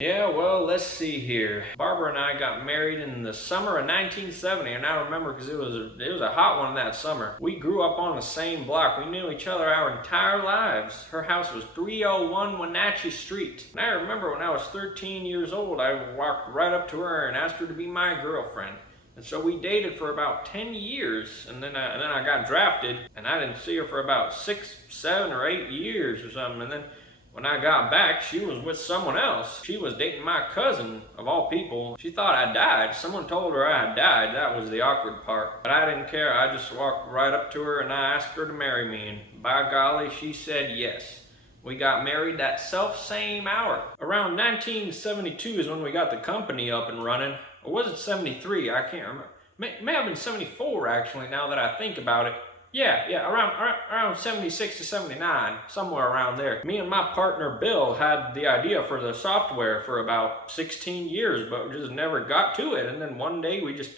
Yeah, well, let's see here. Barbara and I got married in the summer of 1970, and I remember because it was a hot one that summer. We grew up on the same block. We knew each other our entire lives. Her house was 301 Wenatchee Street. And I remember when I was 13 years old, I walked right up to her and asked her to be my girlfriend. And so we dated for about 10 years, and then I got drafted, and I didn't see her for about 6, 7, or 8 years or something. And then when I got back, she was with someone else. She was dating my cousin, of all people. She thought I died. Someone told her I had died. That was the awkward part. But I didn't care. I just walked right up to her and I asked her to marry me. And by golly, she said yes. We got married that self-same hour. Around 1972 is when we got the company up and running. Or was it 73? I can't remember. May have been 74 actually, now that I think about it. Yeah, around 76 to 79, somewhere around there. Me and my partner Bill had the idea for the software for about 16 years, but we just never got to it. And then one day we just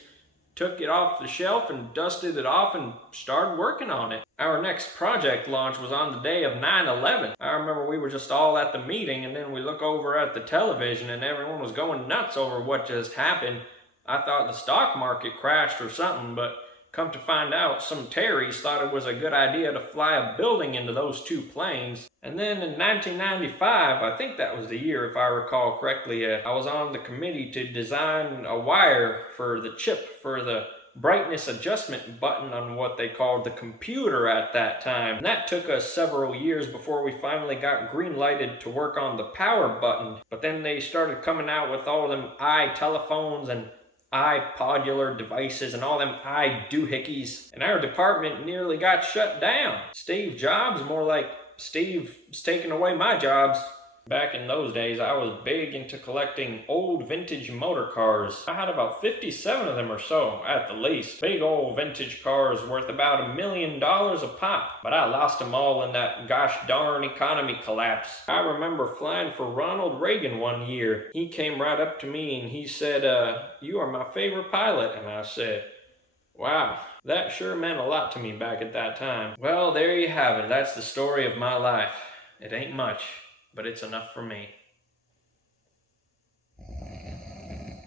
took it off the shelf and dusted it off and started working on it. Our next project launch was on the day of 9/11. I remember we were just all at the meeting, and then we look over at the television and everyone was going nuts over what just happened. I thought the stock market crashed or something, but come to find out, some Terrys thought it was a good idea to fly a building into those two planes. And then in 1995, I think that was the year if I recall correctly, I was on the committee to design a wire for the chip for the brightness adjustment button on what they called the computer at that time. And that took us several years before we finally got green lighted to work on the power button. But then they started coming out with all them telephones and iPodular devices and all them doohickeys, and our department nearly got shut down. Steve Jobs, more like Steve's taking away my jobs. Back in those days, I was big into collecting old vintage motor cars. I had about 57 of them or so, at the least. Big old vintage cars worth about $1 million a pop. But I lost them all in that gosh darn economy collapse. I remember flying for Ronald Reagan one year. He came right up to me and he said, "You are my favorite pilot." And I said, "Wow, that sure meant a lot to me back at that time." Well, there you have it. That's the story of my life. It ain't much, but it's enough for me.